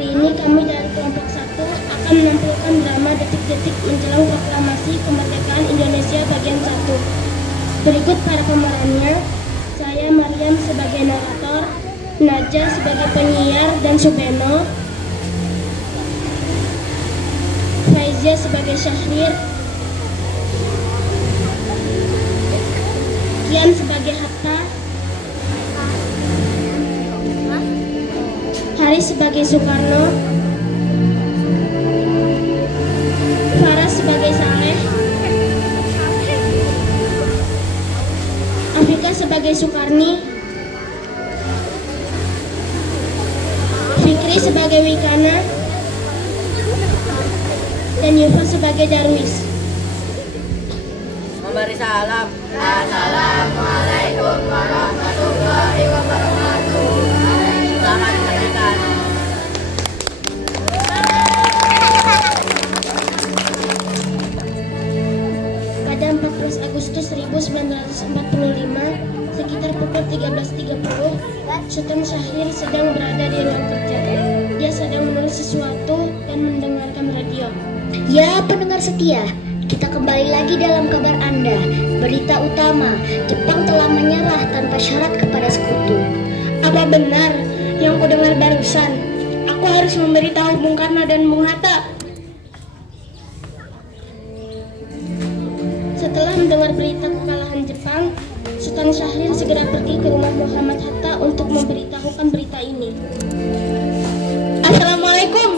Hari ini kami dari kelompok 1 akan menampilkan drama detik-detik menjelang proklamasi kemerdekaan Indonesia bagian 1. Berikut para pemerannya. Saya Maryam sebagai narator, Najah sebagai penyiar dan Subeno, Faizia sebagai Syahrir, Kian sebagai Hatta, Haris sebagai Soekarno, Farah sebagai Saleh, Afika sebagai Sukarni, Fikri sebagai Wikana, dan Yufa sebagai Darwis. Memberi salam. Assalamualaikum warahmatullahi wabarakatuh. Selamat kemerdekaan. Pada 14 Agustus 1945, sekitar pukul 13.30, Sultan Syahrir sedang berada di ruang kerja. Dia sedang menulis sesuatu dan mendengarkan radio. Ya, pendengar setia, kita kembali lagi dalam kabar Anda. Berita utama, Jepang telah menyerah tanpa syarat kepada sekutu. Apa benar yang kudengar barusan? Aku harus memberitahu Bung Karno dan Bung Hatta. Setelah mendengar berita kekalahan Jepang, Sultan Syahrir segera pergi ke rumah Muhammad Hatta untuk memberitahukan berita ini. Assalamualaikum.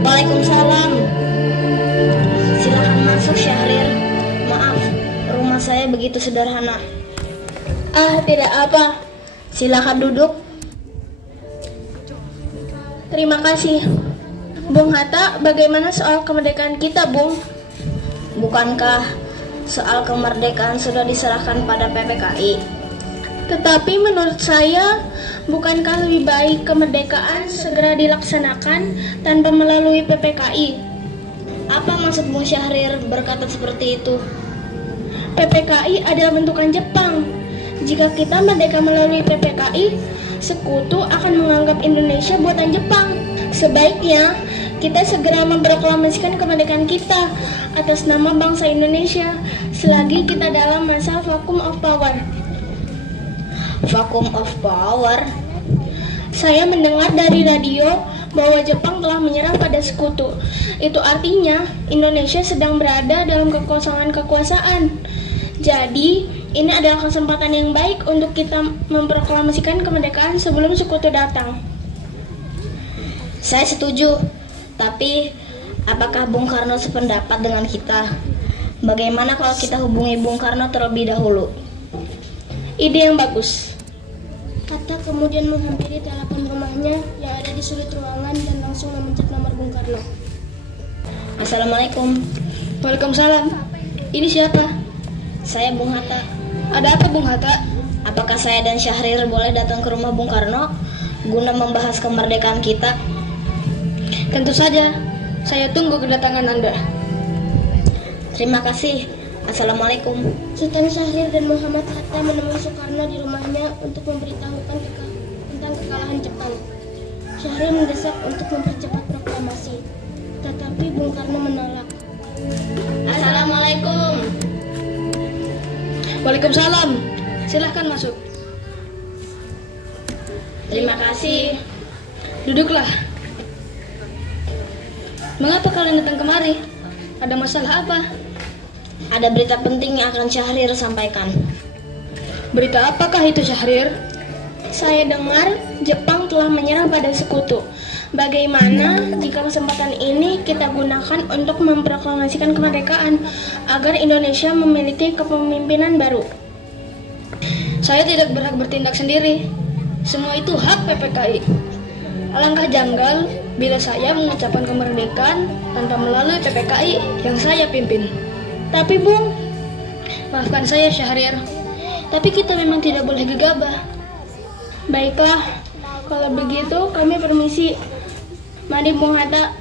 Waalaikumsalam. Silakan masuk, Syahrir. Maaf, rumah saya begitu sederhana. Tidak apa. Silakan duduk. Terima kasih. Bung Hatta, bagaimana soal kemerdekaan kita, Bung? Bukankah soal kemerdekaan sudah diserahkan pada PPKI? Tetapi menurut saya, bukankah lebih baik kemerdekaan segera dilaksanakan tanpa melalui PPKI? Apa maksud Bung Syahrir berkata seperti itu? PPKI adalah bentukan Jepang. Jika kita merdeka melalui PPKI, sekutu akan menganggap Indonesia buatan Jepang. Sebaiknya kita segera memproklamasikan kemerdekaan kita atas nama bangsa Indonesia selagi kita dalam masa vacuum of power. Vacuum of power? Saya mendengar dari radio bahwa Jepang telah menyerah pada sekutu. Itu artinya Indonesia sedang berada dalam kekosongan kekuasaan. Jadi, ini adalah kesempatan yang baik untuk kita memproklamasikan kemerdekaan sebelum sekutu datang. Saya setuju. Tapi, apakah Bung Karno sependapat dengan kita? Bagaimana kalau kita hubungi Bung Karno terlebih dahulu? Ide yang bagus. Hatta kemudian menghampiri telepon rumahnya yang ada di sudut ruangan dan langsung memencet nomor Bung Karno. Assalamualaikum. Waalaikumsalam. Ini siapa? Saya Bung Hatta. Ada apa, Bung Hatta? Apakah saya dan Syahrir boleh datang ke rumah Bung Karno guna membahas kemerdekaan kita? Tentu saja. Saya tunggu kedatangan Anda. Terima kasih. Assalamualaikum. Sultan Syahrir dan Muhammad Hatta menemui Soekarno di rumahnya untuk memberitahukan tentang kekalahan Jepang. Syahrir mendesak untuk mempercepat proklamasi, tetapi Bung Karno menolak. Assalamualaikum. Waalaikumsalam. Silahkan masuk. Terima kasih. Duduklah. Mengapa kalian datang kemari? Ada masalah apa? Ada berita penting yang akan Syahrir sampaikan. Berita apakah itu, Syahrir? Saya dengar Jepang telah menyerah pada sekutu. Bagaimana jika kesempatan ini kita gunakan untuk memproklamasikan kemerdekaan agar Indonesia memiliki kepemimpinan baru? Saya tidak berhak bertindak sendiri. Semua itu hak PPKI. Alangkah janggal bila saya mengucapkan kemerdekaan tanpa melalui PPKI yang saya pimpin. Tapi Bung, maafkan saya Syahrir, tapi kita memang tidak boleh gegabah. Baiklah, kalau begitu kami permisi. Mari Bung Hatta.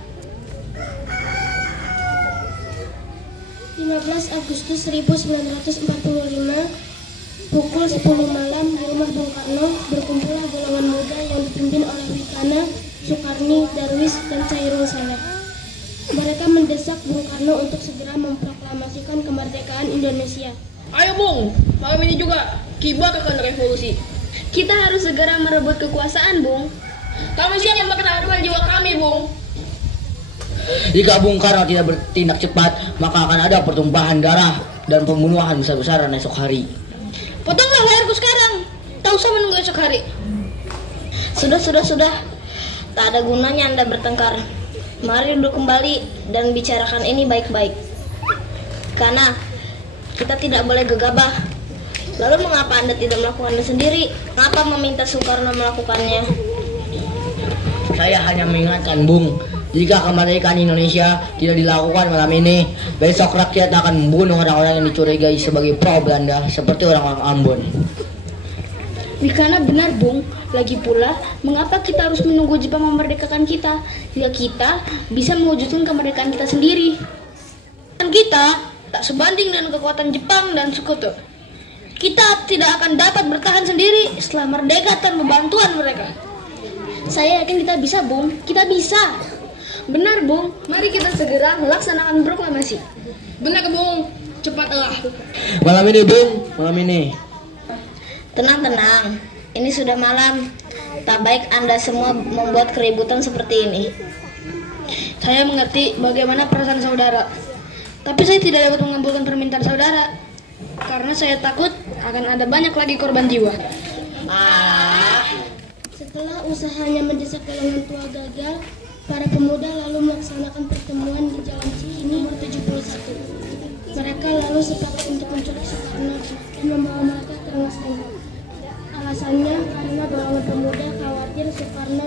15 Agustus 1945, pukul 10 malam di rumah Bung Karno berkumpullah golongan muda yang dipimpin yakni Darwis dan Chairul Saleh. Mereka mendesak Bung Karno untuk segera memproklamasikan kemerdekaan Indonesia. Ayo Bung, malam ini juga kibarkan revolusi. Kita harus segera merebut kekuasaan, Bung. Kami siap mempertahankan jiwa kami, Bung. Jika Bung Karno tidak bertindak cepat, maka akan ada pertumpahan darah dan pembunuhan besar-besaran esok hari. Potonglah leherku sekarang. Tak usah menunggu esok hari. Sudah. Tak ada gunanya Anda bertengkar. Mari duduk kembali dan bicarakan ini baik-baik. Karena kita tidak boleh gegabah. Lalu mengapa Anda tidak melakukannya sendiri? Mengapa meminta Soekarno melakukannya? Saya hanya mengingatkan Bung, jika kemerdekaan Indonesia tidak dilakukan malam ini, besok rakyat akan membunuh orang-orang yang dicurigai sebagai pro Belanda seperti orang-orang Ambon. Karena benar, Bung. Lagi pula, mengapa kita harus menunggu Jepang memerdekakan kita jika kita bisa mewujudkan kemerdekaan kita sendiri? Dan kita tak sebanding dengan kekuatan Jepang dan sekutu. Kita tidak akan dapat bertahan sendiri setelah merdeka tanpa bantuan mereka. Saya yakin kita bisa, Bung. Kita bisa. Benar, Bung. Mari kita segera melaksanakan proklamasi. Benar, Bung. Cepatlah. Malam ini, Bung. Malam ini. Tenang. Ini sudah malam. Tak baik Anda semua membuat keributan seperti ini. Saya mengerti bagaimana perasaan saudara. Tapi saya tidak dapat mengabulkan permintaan saudara. Karena saya takut akan ada banyak lagi korban jiwa. Setelah usahanya mendesak golongan tua gagal, para pemuda lalu melaksanakan pertemuan di Jalan Cikini 71. Mereka lalu sepakat untuk menculik Soekarno dan membawa mereka ke Rengas Dengklok. Alasannya karena golongan pemuda khawatir Soekarno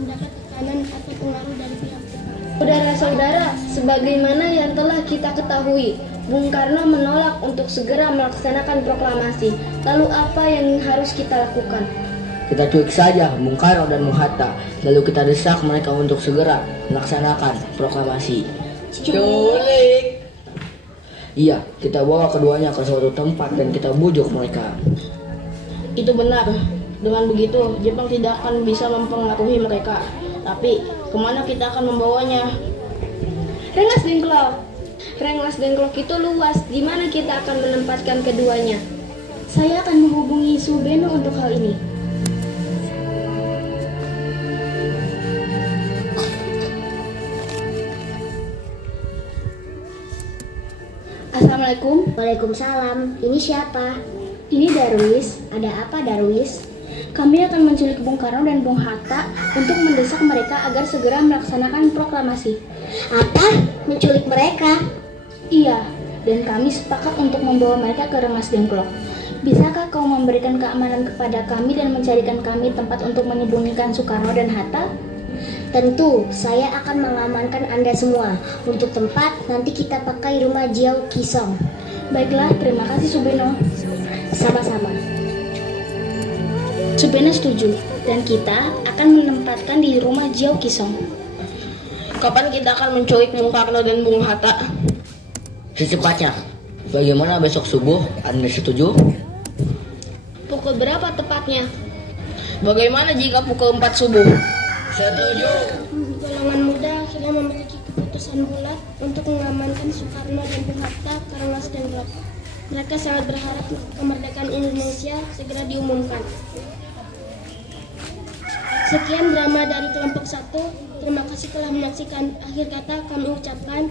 mendapat tekanan atau pengaruh dari pihak Jepang. Saudara-saudara, sebagaimana yang telah kita ketahui, Bung Karno menolak untuk segera melaksanakan proklamasi. Lalu apa yang harus kita lakukan? Kita culik saja Bung Karno dan Bung Hatta, lalu kita desak mereka untuk segera melaksanakan proklamasi. Culik! Iya, kita bawa keduanya ke suatu tempat dan kita bujuk mereka. Itu benar. Dengan begitu, Jepang tidak akan bisa mempengaruhi mereka. Tapi, kemana kita akan membawanya? Rengas Dengklok. Rengas Dengklok itu luas. Di mana kita akan menempatkan keduanya? Saya akan menghubungi Subeno untuk hal ini. Assalamualaikum. Waalaikumsalam. Ini siapa? Ini Darwis. Ada apa, Darwis? Kami akan menculik Bung Karno dan Bung Hatta untuk mendesak mereka agar segera melaksanakan proklamasi. Apa? Menculik mereka? Iya, dan kami sepakat untuk membawa mereka ke Rengas Dengklok. Bisakah kau memberikan keamanan kepada kami dan mencarikan kami tempat untuk menyembunyikan Soekarno dan Hatta? Tentu, saya akan mengamankan Anda semua. Untuk tempat, nanti kita pakai rumah Jiao Kisong. Baiklah, terima kasih Subeno. Sama-sama. Subeno setuju, dan kita akan menempatkan di rumah Jiao Kisong. Kapan kita akan menculik Bung Karno dan Bung Hatta? Secepatnya. Bagaimana besok subuh? Anda setuju? Pukul berapa tepatnya? Bagaimana jika pukul 4 subuh? Setuju. Golongan muda akhirnya memiliki keputusan bulat untuk mengamankan Soekarno dan Bung Hatta ke Rengas Dengklok. Mereka sangat berharap kemerdekaan Indonesia segera diumumkan. Sekian drama dari kelompok 1. Terima kasih telah menyaksikan. Akhir kata kami ucapkan